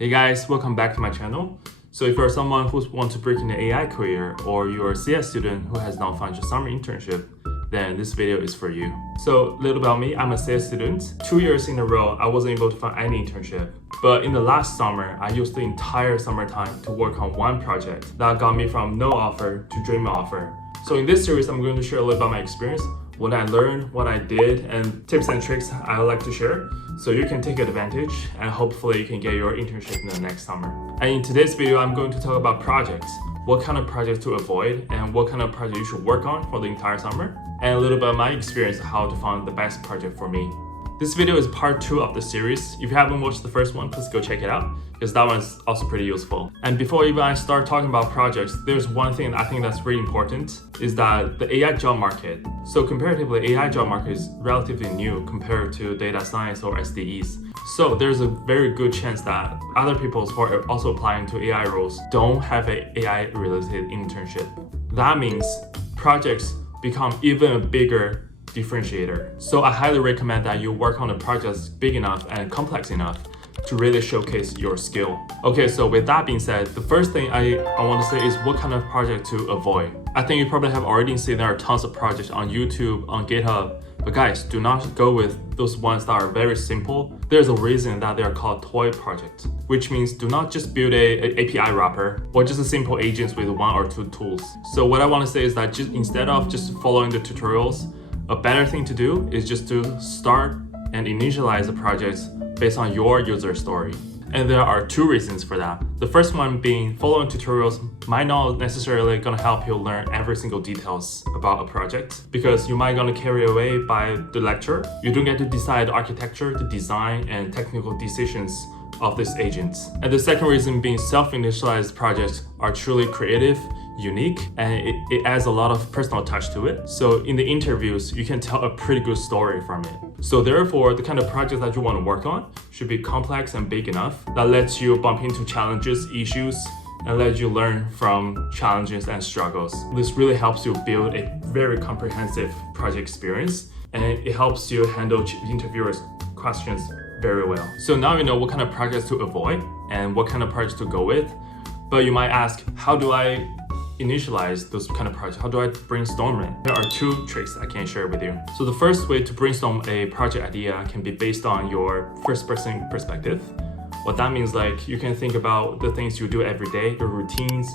Hey guys, welcome back to my channel. So if you're someone who wants to break in the AI career, or you're a CS student who has not found your summer internship, then this video is for you. So a little about me, I'm a CS student. 2 years in a row, I wasn't able to find any internship. But in the last summer, I used the entire summertime to work on one project that got me from no offer to dream offer. So in this series, I'm going to share a little about my experience, what I learned, what I did, and tips and tricks I like to share, so you can take advantage and hopefully you can get your internship in the next summer. And in today's video, I'm going to talk about projects, what kind of projects to avoid and what kind of project you should work on for the entire summer, and a little bit of my experience how to find the best project for me. This video is part 2 of the series. If you haven't watched the first one, please go check it out, because that one's also pretty useful. And before even I start talking about projects, there's one thing I think that's really important, is that the AI job market. So comparatively, AI job market is relatively new compared to data science or SDEs. So there's a very good chance that other people who are also applying to AI roles don't have an AI-related internship. That means projects become even a bigger differentiator. So I highly recommend that you work on a project that's big enough and complex enough to really showcase your skill. Okay, so with that being said, the first thing I want to say is what kind of project to avoid. I think you probably have already seen there are tons of projects on YouTube, on GitHub, but guys, do not go with those ones that are very simple. There's a reason that they are called toy projects, which means do not just build a API wrapper or just a simple agents with 1 or 2 tools. So what I want to say is that instead of just following the tutorials, a better thing to do is just to start and initialize the projects based on your user story. And there are 2 reasons for that. The first one being following tutorials might not necessarily gonna help you learn every single details about a project, because you might gonna carry away by the lecture. You don't get to decide the architecture, the design, and technical decisions of these agents. And the second reason being self-initialized projects are truly creative, unique, and it adds a lot of personal touch to it. So in the interviews, you can tell a pretty good story from it. So therefore, the kind of project that you want to work on should be complex and big enough that lets you bump into challenges, issues, and let you learn from challenges and struggles. This really helps you build a very comprehensive project experience, and it helps you handle interviewers' questions very well. So now you know what kind of projects to avoid and what kind of projects to go with. But you might ask, how do I initialize those kind of projects? How do I brainstorm it? There are 2 tricks I can share with you. So the first way to brainstorm a project idea can be based on your first-person perspective. What that means, like, you can think about the things you do every day, your routines,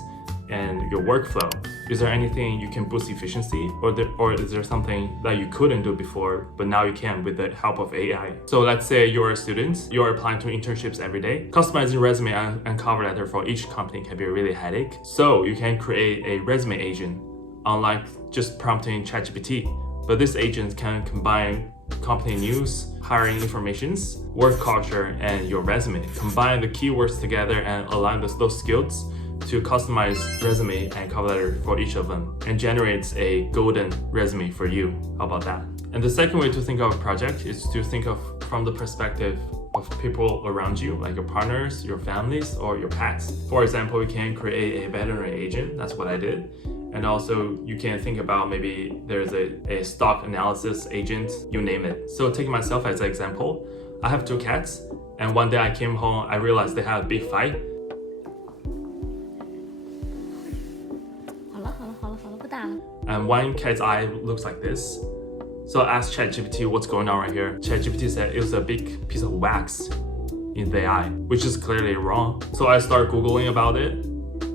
and your workflow. Is there anything you can boost efficiency, or is there something that you couldn't do before but now you can with the help of AI? So let's say you're a student, you're applying to internships every day. Customizing resume and cover letter for each company can be a really headache. So you can create a resume agent, unlike just prompting ChatGPT. But this agent can combine company news, hiring informations, work culture, and your resume. Combine the keywords together and align those skills to customize resume and cover letter for each of them, and generates a golden resume for you. How about that? And the second way to think of a project is to think of from the perspective of people around you, like your partners, your families, or your pets. For example, you can create a veterinary agent. That's what I did. And also you can think about maybe there's a stock analysis agent, you name it. So take myself as an example. I have 2 cats, and one day I came home, I realized they had a big fight. And one cat's eye looks like this. So I asked ChatGPT what's going on right here. ChatGPT said it was a big piece of wax in the eye, which is clearly wrong. So I started Googling about it,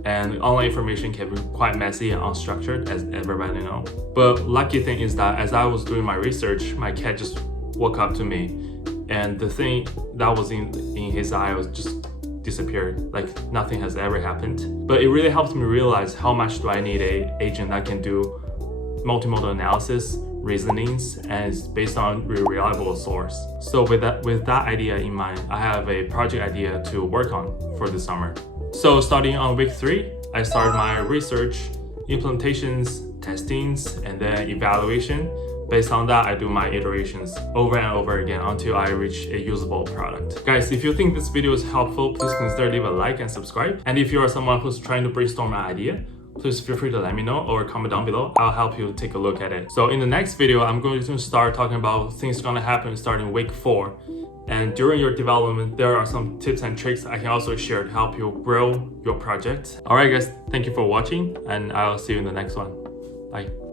and online information can be quite messy and unstructured, as everybody knows. But lucky thing is that as I was doing my research, my cat just woke up to me, and the thing that was in his eye was just disappeared, like nothing has ever happened. But it really helped me realize how much do I need an agent that can do multimodal analysis, reasonings, and it's based on a reliable source. So with that idea in mind, I have a project idea to work on for the summer. So starting on week 3, I started my research, implementations, testings, and then evaluation. Based on that, I do my iterations over and over again until I reach a usable product. Guys, if you think this video is helpful, please consider leave a like and subscribe. And if you are someone who's trying to brainstorm an idea, please feel free to let me know or comment down below. I'll help you take a look at it. So in the next video, I'm going to start talking about things gonna happen starting week 4. And during your development, there are some tips and tricks I can also share to help you grow your project. All right, guys, thank you for watching, and I'll see you in the next one. Bye.